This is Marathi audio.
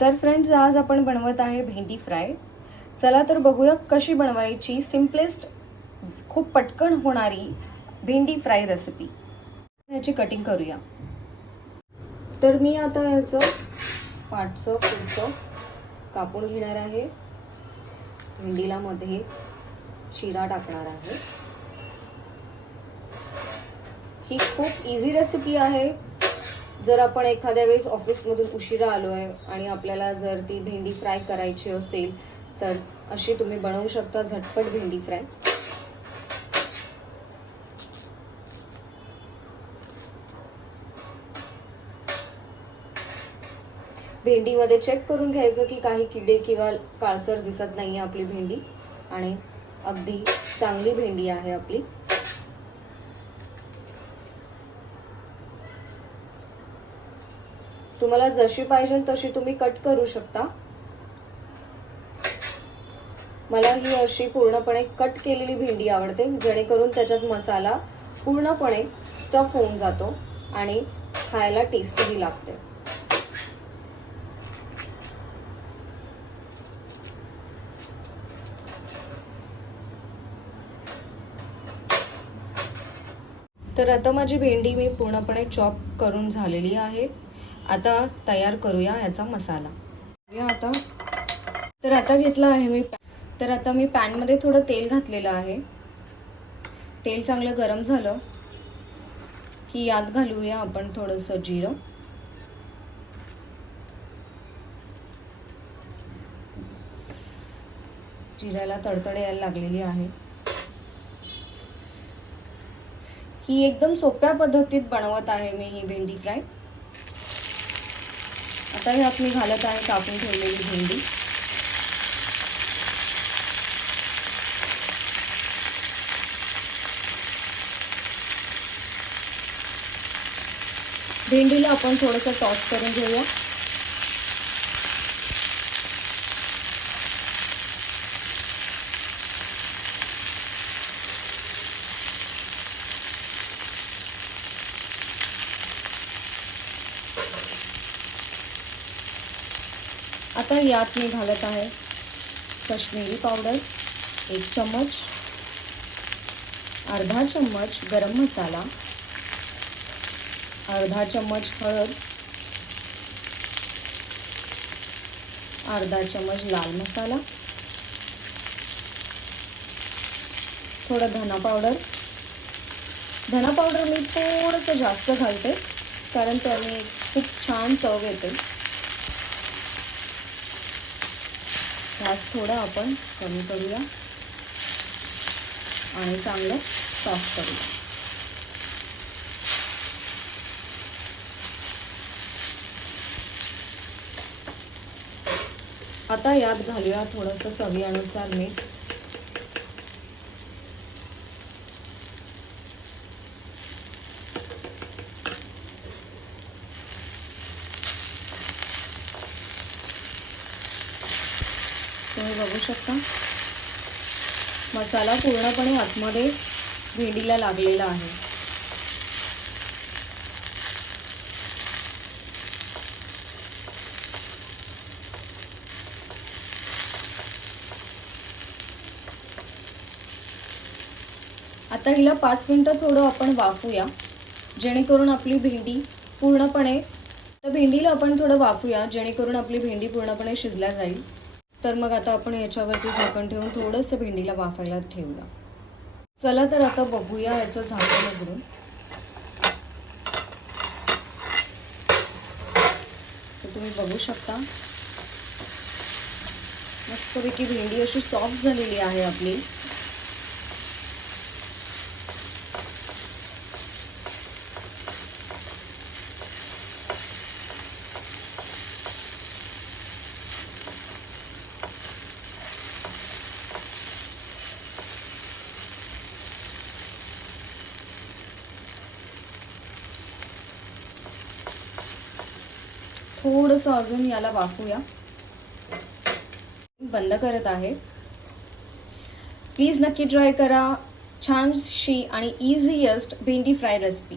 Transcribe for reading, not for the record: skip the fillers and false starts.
तर फ्रेंड्स, आज आपण बनवत आहे भेंडी फ्राय. चला तर बघूया कशी बनवायची सिम्पलेस्ट, खूप पटकन होणारी भेंडी फ्राय रेसिपी. याची कटिंग करूया. तर मी आता याचं पाठचं पुढचं कापून घेणार आहे. भेंडीला मध्ये चिरा टाकणार आहे. ही खूप इझी रेसिपी आहे. जर आपण एखाद्या वेळेस ऑफिसमधून उशिरा आलोय आणि आपल्याला जर ती भेंडी फ्राय करायची असेल तर अशी तुम्ही बनवू शकता झटपट भेंडी फ्राय. भेंडीमध्ये चेक करून घ्यायचं की काही किडे किंवा काळसर दिसत नाहीये आपली भेंडी आणि अगदी चांगली भेंडी आहे आपली. तुम्हाला जशी पाहिजे तशी तुम्ही कट करू शकता. मला ही अशी पूर्णपणे कट केलेली भेंडी आवडते, जेणेकरून त्याच्यात मसाला पूर्णपणे स्टफ होऊन जातो आणि खायला टेस्टीही लागते. तर आता माझी भेंडी मी पूर्णपणे चॉप करून झालेली आहे. आता तयार करूया याचा मसाला. आता घेतला आहे मी. तर आता मी पॅन मध्ये थोडं तेल घातलेलं आहे. तेल चांगलं गरम झालं की यात घालूया आपण थोडंसं जिरं. जिऱ्याला तडतड यायला लागलेली आहे. ही एकदम सोप्या पद्धतीत बनवत आहे मी ही भेंडी फ्राय. आता ह्यात मी घालत आहे कापून ठेवलेली भेंडी. भेंडीला आपण थोडंसं टॉस करून घेऊया. आता यात मी घालत आहे कश्मीरी पावडर 1 चम्मच, अर्धा चम्मच गरम मसाला, अर्धा चम्मच हळद, अर्धा चम्मच लाल मसाला, थोडं धना पावडर. धना पावडर मी थोडंसं जास्त घालते कारण त्याने खूप छान चव येते. गॅस थोडा आपण कमी करूया आणि चांगलं सॉफ्ट करूया. आता यात घालूया थोडंसं चवीनुसार मीठ. तुम्ही बघू शकता मसाला पूर्णपणे आतमध्ये भेंडीला लागलेला आहे. आता हिला 5 मिनिटं थोडं आपण वाफूया, जेणेकरून आपली भेंडी पूर्णपणे पूर्णपणे शिजल्या जाईल. तर मग आता आपण याच्यावरती झाकण ठेवून थोडंसं भेंडीला वाफायला ठेवूया. चला तर आता बघूया याचं झाकण उघडून. तर तुम्ही बघू शकता मस्तपैकी भेंडी अशी सॉफ्ट झालेली आहे आपली. थोडंसं अजून याला वाफूया. बंद करत आहे. प्लीज नक्की ट्राय करा छानशी आणि इझीएस्ट भेंडी फ्राय रेसिपी.